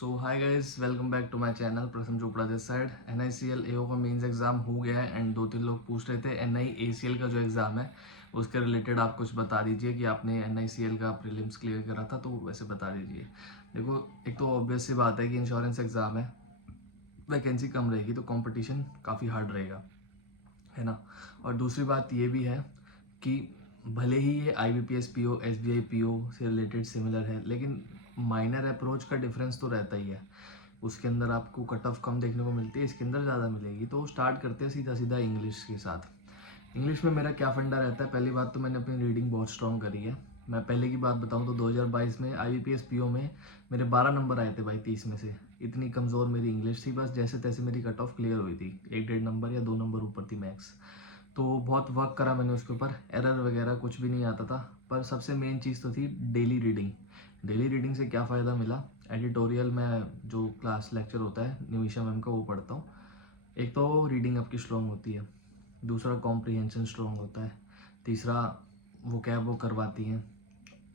So hi guys, welcome back to my channel Prasann Chopra this side. NICL AO का mains exam हो गया है and 2-3 लोग पूछ रहे थे NI ACL का जो एग्ज़ाम है उसके रिलेटेड आप कुछ बता दीजिए कि आपने NICL का प्रीलिम्स क्लियर करा था, तो वैसे बता दीजिए। देखो, एक तो ऑब्वियस सी बात है कि इंश्योरेंस एग्ज़ाम है, वैकेंसी कम रहेगी तो कंपटीशन काफ़ी हार्ड रहेगा, है ना। और दूसरी बात ये भी है कि भले ही ये IBPS PO SBI PO से रिलेटेड सिमिलर है, लेकिन माइनर अप्रोच का डिफरेंस तो रहता ही है। उसके अंदर आपको कट ऑफ कम देखने को मिलती है, इसके अंदर ज़्यादा मिलेगी। तो स्टार्ट करते हैं सीधा सीधा इंग्लिश के साथ। इंग्लिश में मेरा क्या फंडा रहता है, पहली बात तो मैंने अपनी रीडिंग बहुत स्ट्रॉन्ग करी है। मैं पहले की बात बताऊं तो 2022 में IBPS PO में मेरे 12 नंबर आए थे भाई 30 में से। इतनी कमज़ोर मेरी इंग्लिश थी, बस जैसे तैसे मेरी कट ऑफ क्लियर हुई थी, 1-1.5 नंबर या 2 नंबर ऊपर थी मैक्स। तो बहुत वर्क करा मैंने उसके ऊपर, एरर वगैरह कुछ भी नहीं आता था। पर सबसे मेन चीज़ तो थी डेली रीडिंग। डेली रीडिंग से क्या फ़ायदा मिला, एडिटोरियल में जो क्लास लेक्चर होता है निमिषा मैम का वो पढ़ता हूँ। एक तो रीडिंग आपकी स्ट्रॉन्ग होती है, दूसरा कॉम्प्रिहेंशन स्ट्रॉन्ग होता है, तीसरा वोकैब वो करवाती हैं,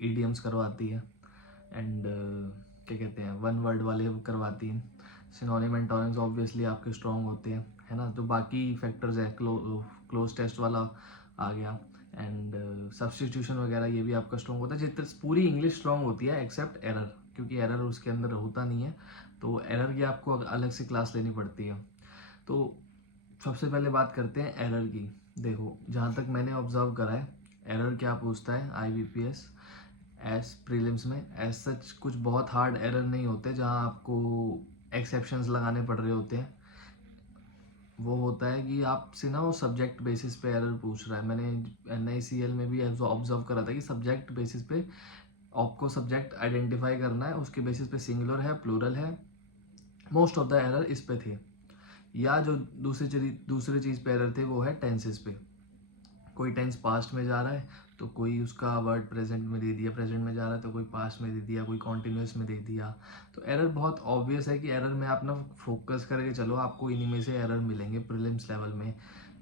ईडियम्स करवाती है, एंड क्या कहते हैं वन वर्ड वाले वो करवाती हैं। सिनोनिम एंड टोनिम्स ऑब्वियसली आपके स्ट्रॉन्ग होते हैं, है ना। जो बाकी फैक्टर्स है, क्लोज टेस्ट वाला आ गया, एंड सब्सटीट्यूशन वगैरह ये भी आपका स्ट्रॉन्ग होता है। जितने पूरी इंग्लिश स्ट्रॉन्ग होती है एक्सेप्ट एरर, क्योंकि एरर उसके अंदर होता नहीं है, तो एरर की आपको अलग से क्लास लेनी पड़ती है। तो सबसे पहले बात करते हैं एरर की। देखो, जहाँ तक मैंने ऑब्जर्व करा है, एरर क्या पूछता है IBPS एस प्रीलिम्स में, एज सच कुछ बहुत हार्ड एरर नहीं होते जहाँ आपको एक्सेप्शंस लगाने पड़ रहे होते हैं। वो होता है कि आपसे ना वो सब्जेक्ट बेसिस पे एरर पूछ रहा है। मैंने NICL में भी ऑब्जर्व करा था कि सब्जेक्ट बेसिस पे आपको सब्जेक्ट आइडेंटिफाई करना है, उसके बेसिस पे सिंगुलर है प्लूरल है। मोस्ट ऑफ द एरर इस पे थे। या जो दूसरे चीज़ पे एरर थे वो है टेंसेस पे। कोई टेंस पास्ट में जा रहा है तो कोई उसका वर्ड प्रेजेंट में दे दिया, प्रेजेंट में जा रहा है तो कोई पास्ट में दे दिया, कोई कॉन्टिन्यूस में दे दिया। तो एरर बहुत ऑब्वियस है कि एरर में आप ना फोकस करके चलो, आपको इन्हीं में से एरर मिलेंगे प्रीलिम्स लेवल में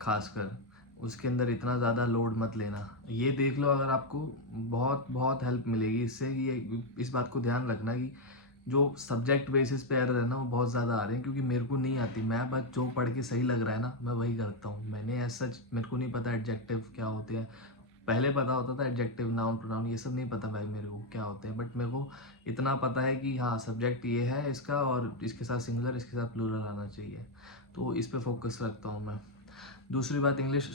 खासकर। उसके अंदर इतना ज़्यादा लोड मत लेना। ये देख लो, अगर आपको बहुत बहुत हेल्प मिलेगी इससे कि ये इस बात को ध्यान रखना कि जो सब्जेक्ट बेसिस पे एरर है ना वो बहुत ज़्यादा आ रहे हैं, क्योंकि मेरे को नहीं आती। मैं बस जो पढ़ के सही लग रहा है ना मैं वही करता हूँ। मैंने ऐसा मेरे को नहीं पता एडजेक्टिव क्या होते हैं। पहले पता होता था एडजेक्टिव, नाउन, प्रोनाउन, ये सब नहीं पता भाई मेरे को क्या होते हैं। बट मेरे को इतना पता है कि हाँ सब्जेक्ट ये है इसका, और इसके साथ सिंगुलर इसके साथ प्लूरल आना चाहिए। तो इस पर फोकस रखता हूँ मैं। दूसरी बात, इंग्लिश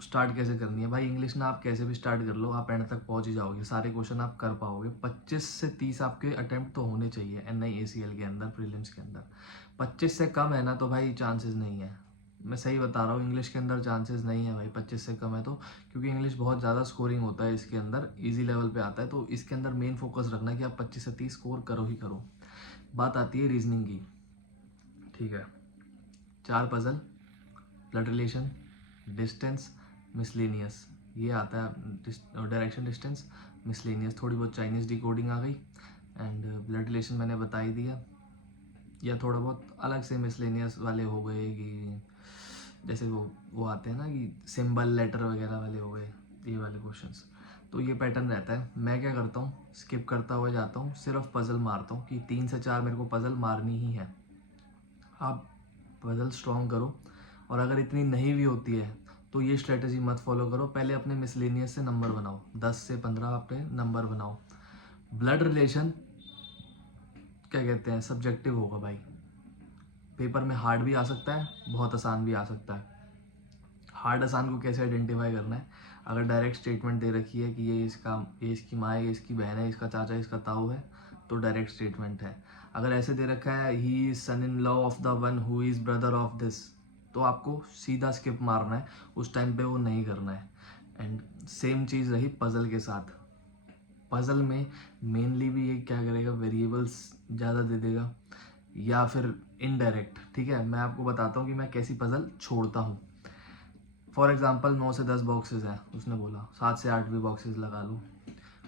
स्टार्ट कैसे करनी है भाई। इंग्लिश ना आप कैसे भी स्टार्ट कर लो, आप एंड तक पहुंच ही जाओगे, सारे क्वेश्चन आप कर पाओगे। 25 से 30 आपके अटेम्प्ट तो होने चाहिए NIACL के अंदर, प्रीलिम्स के अंदर। 25 से कम है ना तो भाई चांसेस नहीं है। मैं सही बता रहा हूँ, इंग्लिश के अंदर चांसेस नहीं है भाई 25 से कम है तो, क्योंकि इंग्लिश बहुत ज़्यादा स्कोरिंग होता है इसके अंदर, ईजी लेवल पे आता है। तो इसके अंदर मेन फोकस रखना है कि आप 25 से 30 स्कोर करो ही करो। बात आती है रीजनिंग की, ठीक है। 4 puzzle, blood relation, distance, miscellaneous, ये आता है। डायरेक्शन, डिस्टेंस, मिसलेनियस, थोड़ी बहुत चाइनीज़ डिकोडिंग आ गई, एंड ब्लड रिलेशन मैंने बता ही दिया। या थोड़ा बहुत अलग से मिसलेनियस वाले हो गए कि जैसे वो आते हैं ना कि सिंबल लेटर वगैरह वाले हो गए, ये वाले क्वेश्चंस। तो ये पैटर्न रहता है। मैं क्या करता हूँ, स्किप करता हुआ जाता हूँ, सिर्फ पजल मारता हूँ कि 3 से 4 मेरे को पजल मारनी ही है। आप पजल स्ट्रॉन्ग करो, और अगर इतनी नहीं भी होती है तो ये स्ट्रेटजी मत फॉलो करो। पहले अपने मिसलेनियस से नंबर बनाओ, 10 से 15 अपने नंबर बनाओ। ब्लड रिलेशन क्या कहते हैं, सब्जेक्टिव होगा भाई। पेपर में हार्ड भी आ सकता है, बहुत आसान भी आ सकता है। हार्ड आसान को कैसे आइडेंटिफाई करना है, अगर डायरेक्ट स्टेटमेंट दे रखी है कि ये इसकी माँ है, ये इसकी बहन है, इसका चाचा, इसका ताऊ है, तो डायरेक्ट स्टेटमेंट है। अगर ऐसे दे रखा है he is son in law of the one who is brother of this, तो आपको सीधा स्किप मारना है, उस टाइम पे वो नहीं करना है। एंड सेम चीज़ रही पजल के साथ। पजल में मेनली भी ये क्या करेगा, वेरिएबल्स ज़्यादा दे देगा या फिर इनडायरेक्ट। ठीक है, मैं आपको बताता हूँ कि मैं कैसी पजल छोड़ता हूँ। फॉर एग्जाम्पल 9 से 10 बॉक्सेस हैं, उसने बोला 7 से 8 भी बॉक्सेस लगा लो।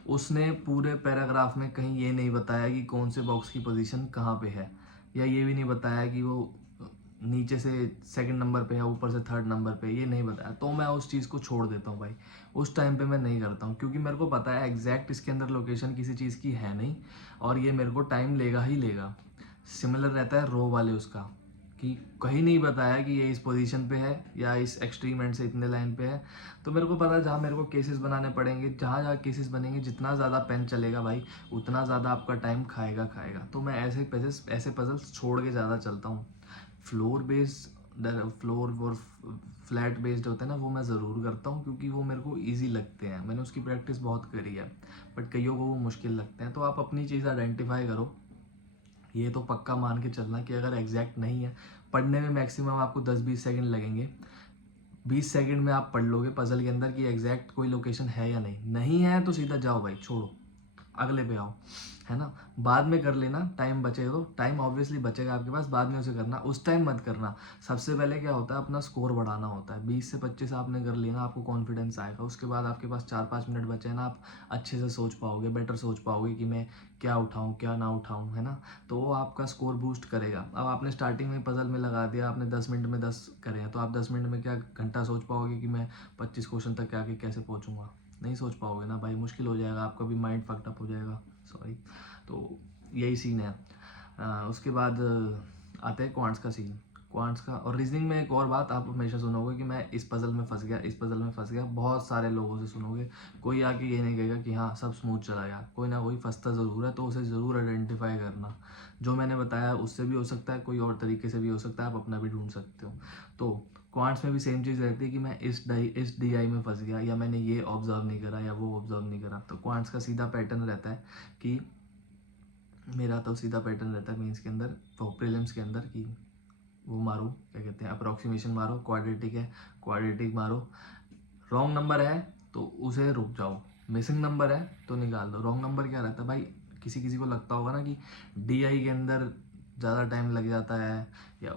उसने पूरे पैराग्राफ में कहीं ये नहीं बताया कि कौन से बॉक्स की पोजीशन कहाँ पे है, या ये भी नहीं बताया कि वो नीचे से सेकंड नंबर पे है ऊपर से थर्ड नंबर पे, ये नहीं बताया। तो मैं उस चीज़ को छोड़ देता हूँ भाई, उस टाइम पे मैं नहीं करता हूँ, क्योंकि मेरे को पता है एग्जैक्ट इसके अंदर लोकेशन किसी चीज़ की है नहीं, और ये मेरे को टाइम लेगा ही लेगा। सिमिलर रहता है रो वाले उसका, कि कहीं नहीं बताया कि ये इस पोजीशन पे है या इस एक्सट्रीम एंड से इतने लाइन पे है। तो मेरे को पता है जहाँ मेरे को केसेस बनाने पड़ेंगे, जहाँ जहाँ केसेस बनेंगे, जितना ज़्यादा पेन चलेगा भाई उतना ज़्यादा आपका टाइम खाएगा। तो मैं ऐसे पजल्स छोड़ के ज़्यादा चलता हूँ। फ्लोर और फ्लैट बेस्ड होते हैं ना, वो मैं ज़रूर करता हूँ क्योंकि वो मेरे को ईजी लगते हैं, मैंने उसकी प्रैक्टिस बहुत करी है। बट कईयों को वो मुश्किल लगते हैं। तो आप अपनी चीज़ आइडेंटिफाई करो। ये तो पक्का मान के चलना कि अगर एग्जैक्ट नहीं है, पढ़ने में मैक्सिमम आपको 10-20 सेकंड लगेंगे। 20 सेकंड में आप पढ़ लोगे पजल के अंदर कि एग्जैक्ट कोई लोकेशन है या नहीं। नहीं है तो सीधा जाओ भाई, छोड़ो, अगले पे आओ, है ना। बाद में कर लेना, टाइम बचे तो टाइम ऑब्वियसली बचेगा आपके पास, बाद में उसे करना, उस टाइम मत करना। सबसे पहले क्या होता है, अपना स्कोर बढ़ाना होता है। 20 से 25 आपने कर लिया ना, आपको कॉन्फिडेंस आएगा। उसके बाद आपके पास 4-5 मिनट बचे हैं ना, आप अच्छे से सोच पाओगे, बेटर सोच पाओगे कि मैं क्या उठाऊं क्या ना उठाऊं, है ना। तो वो आपका स्कोर बूस्ट करेगा। अब आपने स्टार्टिंग में पजल में लगा दिया, आपने 10 मिनट में 10 करे हैं, तो आप 10 मिनट में क्या घंटा सोच पाओगे कि मैं 25 क्वेश्चन तक आके कैसे पहुंचूंगा? नहीं सोच पाओगे ना भाई, मुश्किल हो जाएगा, आपका भी माइंड फक्ड अप हो जाएगा। सॉरी। तो यही सीन है। उसके बाद आते हैं क्वांट्स का सीन। क्वांट्स का और रीजनिंग में एक और बात आप हमेशा सुनोगे कि मैं इस पजल में फंस गया, इस पजल में फंस गया। बहुत सारे लोगों से सुनोगे, कोई आके ये नहीं कहेगा कि हाँ सब स्मूथ चला गया। कोई ना कोई फंसता ज़रूर है, तो उसे ज़रूर आइडेंटिफाई करना। जो मैंने बताया उससे भी हो सकता है, कोई और तरीके से भी हो सकता है, आप अपना भी ढूंढ सकते हो। तो क्वांट्स में भी सेम चीज़ रहती है कि मैं इस डी आई में फंस गया, या मैंने ये ऑब्जर्व नहीं करा या वो ऑब्जर्व नहीं करा। तो क्वांट्स का सीधा पैटर्न रहता है कि मेरा तो सीधा पैटर्न रहता है मेंस के अंदर, तो प्रीलिम्स के अंदर, कि वो मारो, क्या कहते हैं, अप्रोक्सीमेशन मारो, क्वाड्रेटिक है क्वाड्रेटिक मारो। रॉन्ग नंबर है तो उसे रुक जाओ, मिसिंग नंबर है तो निकाल दो। रॉन्ग नंबर क्या रहता है भाई, किसी किसी को लगता होगा ना कि डी आई के अंदर ज़्यादा टाइम लग जाता है या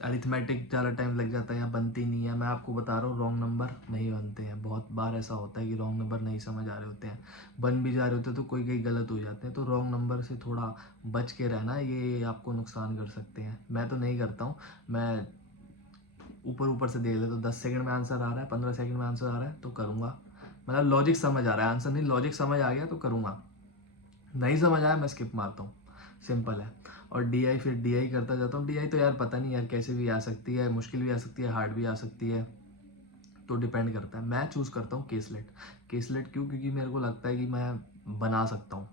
अरिथमेटिक ज़्यादा टाइम लग जाता है या बनती नहीं है। मैं आपको बता रहा हूँ रॉन्ग नंबर नहीं बनते हैं। बहुत बार ऐसा होता है कि रॉन्ग नंबर नहीं समझ आ रहे होते हैं, बन भी जा रहे होते हैं तो कोई कई गलत हो जाते हैं। तो रॉन्ग नंबर से थोड़ा बच के रहना, ये आपको नुकसान कर सकते हैं। मैं तो नहीं करता हूँ, मैं ऊपर ऊपर से देख लेता हूँ। 10 सेकंड में आंसर आ रहा है, 15 सेकंड में आंसर आ रहा है तो करूँगा। मतलब लॉजिक समझ आ रहा है, आंसर नहीं, लॉजिक समझ आ गया तो करूँगा। नहीं समझ आया मैं स्किप मारता हूँ, सिंपल है। और डी आई, फिर डी आई करता जाता हूँ। डी आई तो यार पता नहीं यार कैसे भी आ सकती है, मुश्किल भी आ सकती है, हार्ड भी आ सकती है, तो डिपेंड करता है। मैं चूज़ करता हूँ केसलेट। केसलेट क्यों? क्योंकि मेरे को लगता है कि मैं बना सकता हूँ,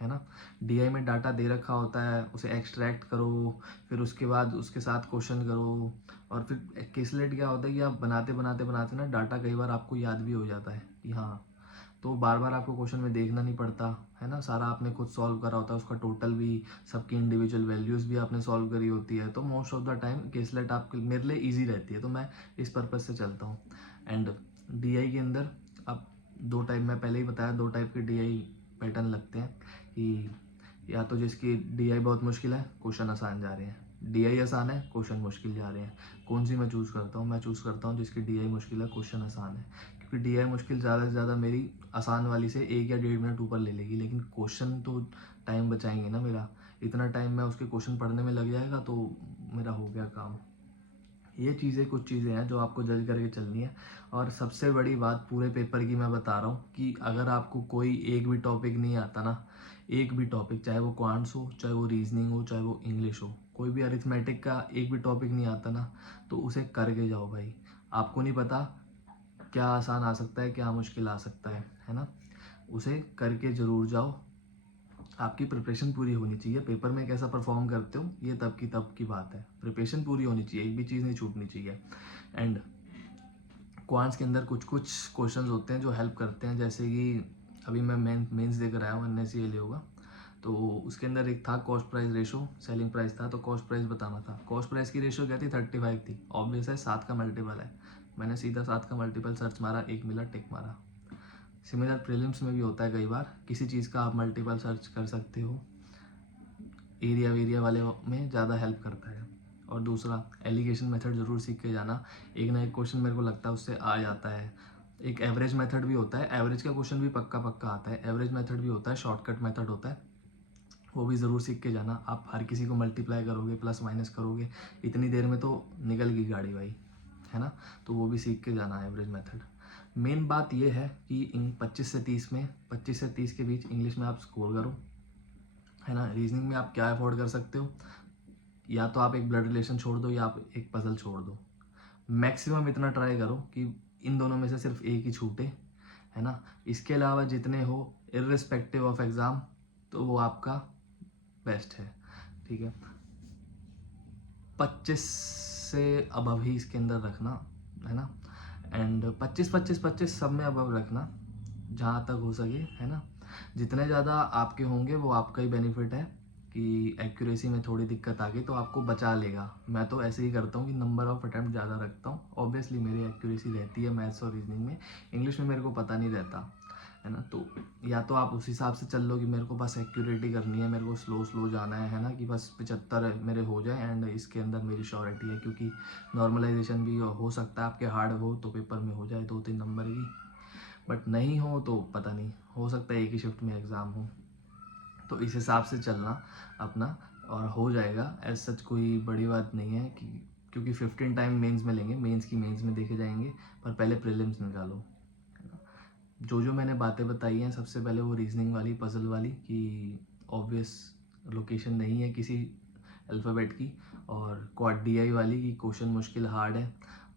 है ना। डीआई में डाटा दे रखा होता है, उसे एक्सट्रैक्ट करो, फिर उसके बाद उसके साथ क्वेश्चन करो। और फिर केसलेट क्या होता है कि आप बनाते बनाते बनाते ना डाटा कई बार आपको याद भी हो जाता है कि हाँ, तो बार बार आपको क्वेश्चन में देखना नहीं पड़ता, है ना। सारा आपने खुद सॉल्व करा होता है, उसका टोटल भी, सबकी इंडिविजुअल वैल्यूज़ भी आपने सॉल्व करी होती है। तो most of the time caselet आपके मेरे लिए ईजी रहती है, तो मैं इस पर्पज़ से चलता हूँ। एंड डीआई के अंदर अब दो टाइप, मैं पहले ही बताया, दो टाइप के डीआई पैटर्न लगते हैं कि या तो जिसकी डीआई बहुत मुश्किल है, क्वेश्चन आसान जा रहे हैं, डीआई आसान है, क्वेश्चन मुश्किल जा रहे हैं। कौन सी मैं चूज़ करता हूँ? मैं चूज़ करता हूँ जिसकी डीआई मुश्किल है, क्वेश्चन आसान है। क्योंकि डीआई मुश्किल ज़्यादा से ज़्यादा मेरी आसान वाली से 1 या 1.5 मिनट ऊपर ले लेगी, लेकिन क्वेश्चन तो टाइम बचाएंगे ना मेरा। इतना टाइम मैं उसके क्वेश्चन पढ़ने में लग जाएगा तो मेरा हो गया काम। ये चीज़ें कुछ चीज़ें हैं जो आपको जज करके चलनी है। और सबसे बड़ी बात पूरे पेपर की मैं बता रहा हूँ कि अगर आपको कोई एक भी टॉपिक नहीं आता ना, एक भी टॉपिक, चाहे वो क्वांट्स हो, चाहे वो रीजनिंग हो, चाहे वो इंग्लिश हो, कोई भी अरिथमेटिक का एक भी टॉपिक नहीं आता ना, तो उसे करके जाओ भाई। आपको नहीं पता क्या आसान आ सकता है, क्या मुश्किल आ सकता है ना। उसे करके ज़रूर जाओ। आपकी प्रिपरेशन पूरी होनी चाहिए। पेपर में कैसा परफॉर्म करते हो ये तब की बात है, प्रिपरेशन पूरी होनी चाहिए, एक भी चीज़ नहीं छूटनी चाहिए। एंड क्वांट्स के अंदर कुछ कुछ क्वेश्चंस होते हैं जो हेल्प करते हैं, जैसे कि अभी मैं मेंस देकर आया हूँ, एनएससीएल होगा, तो उसके अंदर एक था cost price ratio, selling price था, तो कॉस्ट प्राइस बताना था। कॉस्ट प्राइस की रेशो क्या थी? 35 थी। ऑब्वियस है, 7 का मल्टीपल है। मैंने सीधा 7 का मल्टीपल सर्च मारा, एक मिला, टिक मारा। सिमिलर प्रीलिम्स में भी होता है, कई बार किसी चीज़ का आप मल्टीपल सर्च कर सकते हो, एरिया वेरिया वाले में ज़्यादा हेल्प करता है। और दूसरा, एलिगेशन मेथड ज़रूर सीख के जाना। एक ना एक क्वेश्चन मेरे को लगता है उससे आ जाता है। एक एवरेज मेथड भी होता है, एवरेज का क्वेश्चन भी पक्का पक्का आता है। एवरेज मेथड भी होता है, शॉर्टकट मेथड होता है, वो भी ज़रूर सीख के जाना। आप हर किसी को मल्टीप्लाई करोगे, प्लस माइनस करोगे, इतनी देर में तो निकल गई गाड़ी भाई, है ना। तो वो भी सीख के जाना, एवरेज मेथड। मेन बात ये है कि इन 25 से 30 में, 25 से 30 के बीच इंग्लिश में आप स्कोर करो, है ना। रीजनिंग में आप क्या अफोर्ड कर सकते हो? या तो आप एक ब्लड रिलेशन छोड़ दो या आप एक पजल छोड़ दो। मैक्सिमम इतना ट्राई करो कि इन दोनों में से सिर्फ एक ही छूटे, है ना। इसके अलावा जितने हो इर्रिस्पेक्टिव ऑफ एग्ज़ाम तो वो आपका बेस्ट है, ठीक है। 25 से अबव ही इसके अंदर रखना, है ना। एंड 25 सब में अबव रखना जहाँ तक हो सके, है ना। जितने ज़्यादा आपके होंगे वो आपका ही बेनिफिट है कि एक्यूरेसी में थोड़ी दिक्कत आ गई तो आपको बचा लेगा। मैं तो ऐसे ही करता हूँ कि नंबर ऑफ अटैम्प्ट ज़्यादा रखता हूँ। ऑब्वियसली मेरी एक्यूरेसी रहती है मैथ्स और रीजनिंग में, इंग्लिश में मेरे को पता नहीं रहता, है ना। तो या तो आप उस हिसाब से चल लो कि मेरे को बस एक्यूरेटी करनी है, मेरे को स्लो जाना है ना, कि बस 75 मेरे हो जाए एंड इसके अंदर मेरी श्योरिटी है। क्योंकि नॉर्मलाइजेशन भी हो सकता है आपके हार्ड हो तो पेपर में हो जाए 2-3 नंबर की, बट नहीं हो तो पता नहीं, हो सकता है एक ही शिफ्ट में एग्ज़ाम हो। तो इस हिसाब से चलना अपना और हो जाएगा। एज सच कोई बड़ी बात नहीं है कि क्योंकि 15 टाइम मेंस में लेंगे, मेंस की मेंस में देखे जाएंगे, पर पहले प्रीलिम्स निकालो। जो जो मैंने बातें बताई हैं, सबसे पहले वो रीजनिंग वाली, पजल वाली कि ऑब्वियस लोकेशन नहीं है किसी अल्फ़ाबेट की, और क्वाड DI वाली कि क्वेश्चन मुश्किल हार्ड है,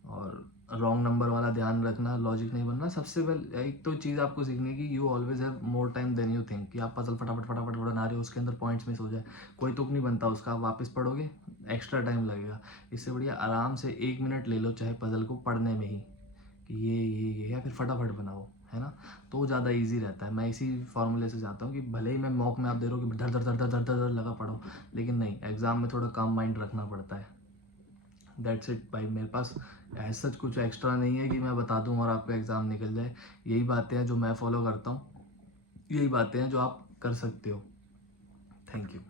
और रॉन्ग नंबर वाला ध्यान रखना, लॉजिक नहीं बनना। सबसे पहले एक तो चीज़ आपको सीखनी है कि you always have more time than you think, कि आप पजल फटाफट बना रहे हो, उसके अंदर पॉइंट्स मिस हो जाए, कोई तुक नहीं बनता उसका, आप वापस पढ़ोगे एक्स्ट्रा टाइम लगेगा। इससे बढ़िया आराम से 1 मिनट ले लो चाहे पजल को पढ़ने में ही, कि ये या फिर फटाफट बनाओ, है ना। तो वो ज़्यादा इजी रहता है। मैं इसी फॉर्मूले से चाहता हूँ कि भले ही मैं मॉक में आप दे रहे हो कि धर धर धर धर धर धर लगा पढ़ो, लेकिन नहीं, एग्ज़ाम में थोड़ा काम माइंड रखना पड़ता है। दैट्स इट भाई, मेरे पास ऐसा कुछ एक्स्ट्रा नहीं है कि मैं बता दूं और आपका एग्ज़ाम निकल जाए। यही बातें हैं जो मैं फॉलो करता हूँ, यही बातें हैं जो आप कर सकते हो। Thank you.